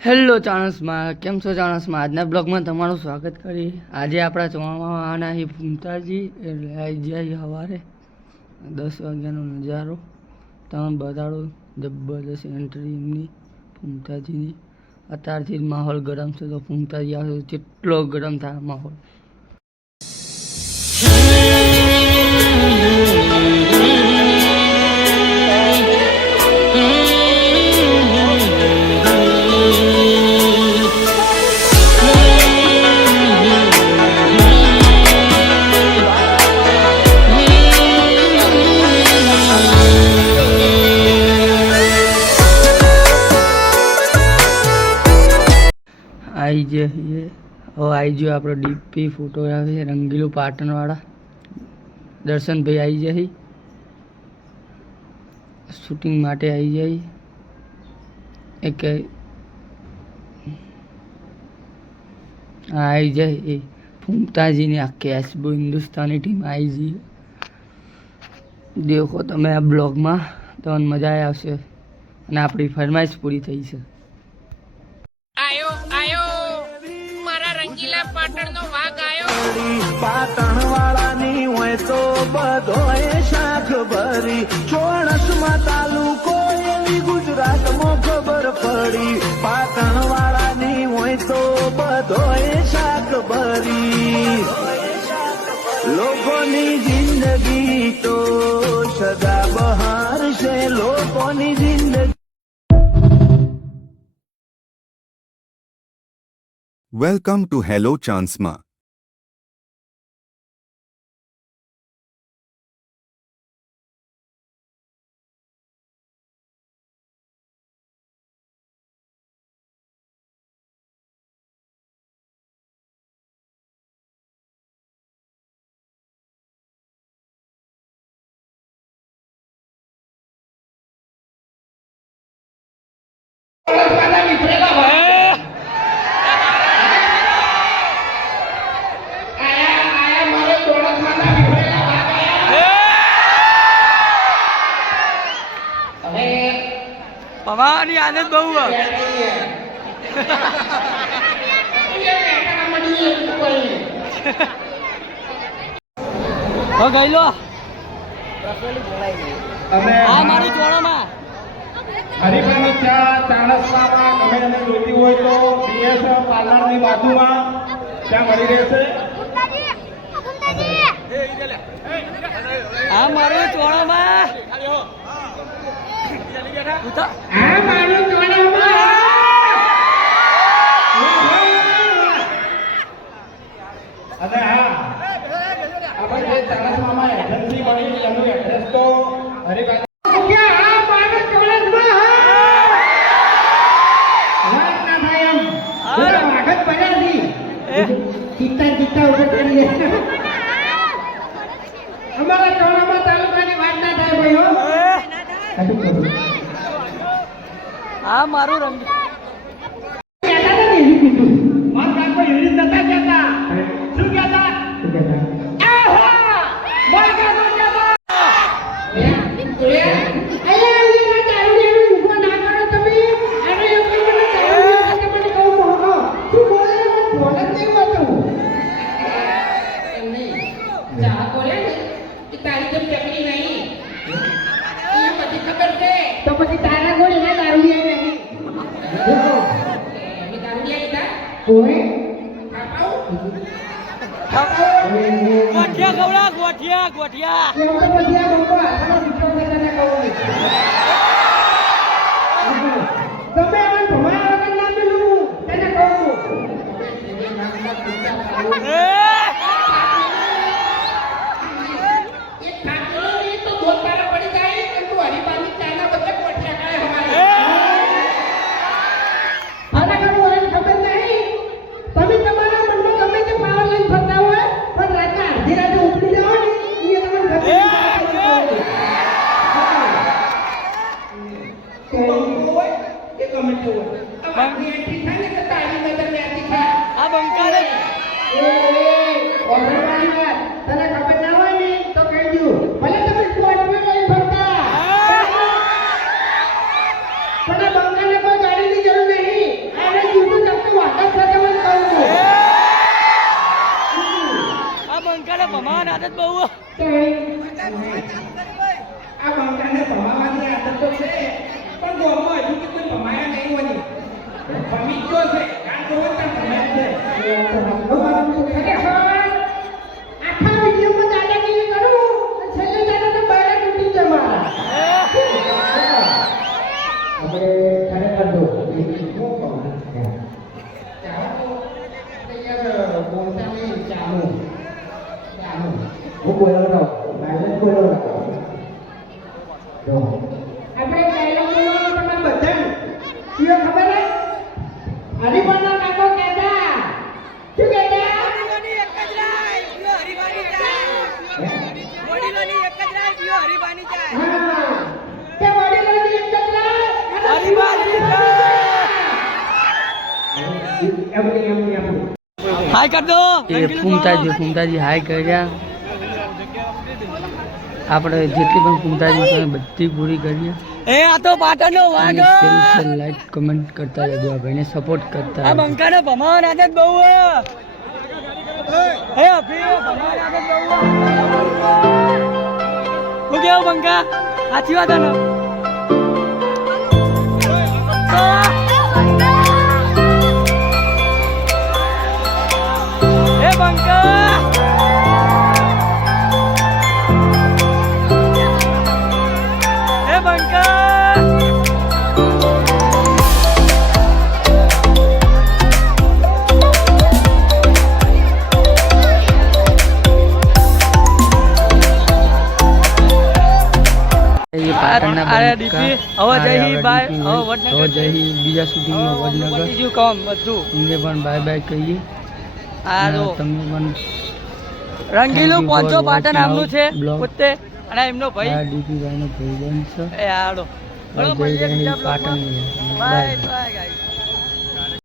Hello ચાણસમાં, કેમ છો ચાણસમાં? આજના બ્લોગમાં તમારું સ્વાગત કરી. આજે આપણા ચોવામાં આવવાના છે ફૂમતાજી, એટલે આવી જાય સવારે 10 વાગ્યાનો નજારો તમે બતાડો. જબરદસ્ત એન્ટ્રી એમની ફૂમતાજીની. અત્યારથી જ માહોલ ગરમ છે, તો ફૂમતાજી આવશે જેટલો ગરમ થાય માહોલ. आई जे ये और आई जो आप डीपी फोटोग्राफी रंगीलू पाटण वाला दर्शन भाई आई जाए शूटिंग माटे आई जाए. एक आई जाए फूमताजी ने आखी एसबो हिंदुस्तानी टीम आई जी. देखो तमे आ ब्लॉग में तो मजा आवशे અને આપણી ફરમાઈશ પૂરી થઈ છે. પાટણ વાળાની હોય તો બધોય શાખ ભરી ચોણસમાં તાલુકો એવી ગુજરાતમાં ખબર પડી. પાટણ વાળાની હોય તો બધોય શાખ ભરી લોકોની જિંદગી તો સદા બહાર છે. લોકોની જિંદગી. Welcome to Hello Chansma. પવાની આદત બહુ ગઈ લો આ મારી જોડામાં હરિભાઈની ચા ચાણસમાં ગમે એને જોઈતી હોય તો પીએસ પાર્લરની બાજુમાં ત્યાં મળી રહેશે. આ મારું ચોળામાં અને હા આપણે જે ચાણસમાં એજન્સી બની એનું એડ્રેસ તો હરિભાઈ આ મારું રંગ ગોઠિયા ખવડા ગોઠિયા આ બંકારે પણ બંગાળને કોઈ ગાડીની જરૂર નહીં. આદત બહુ આ બંકાને ભમાવાની આદત તો છે પણ ગોમાં હજુ તો કોઈ ભમાયા નહીં હોય ભમી ગયો છે કારણ કે હોય ત્યાં ભમાય છે આખા વિડીયોમાં દાદાગીરી કરું અને છેલ્લે દાદા તો બહાર તૂટી જાય મારા આપણે ખરેખર જો બોલતા નહીં ચાલુ હું બોલાવતો ડાયરેક્ટ બોલાવતો જો આપણે ડાયલોગ બોલવાનો તમને બધાને કયો ખબર હે હરિભાઈના કાકો કહેતા શું કહેતા હા તે વડીલોની એક જ રાય હાય કર દો એ ફૂમતાજી હાય કર્યા આપણે જેટલી પણ ફૂમતાજી છે બધી પૂરી કરીએ એ આ તો પાટણનો વાઘ લાઈક કમેન્ટ કરતા રહેજો આ ભાઈને સપોર્ટ કરતા આ બંકાનો ભમાવાની આદત બહુ હે અભી ભમાવાની આદત બહુ હું કેવું બંકા સાચી વાત ને એ બંકા એ બંકા બીજા શૂટિંગમાં વડનગર એમને પણ બાય બાય કહીએ તમે પણ રંગીલું પહોંચો પાટણ આમનું છે પોતે અને એમનો ભાઈ ડીપી ભાઈનો ભાઈબંધ છે એ આડો પાટણ બાય બાય ગાઈસ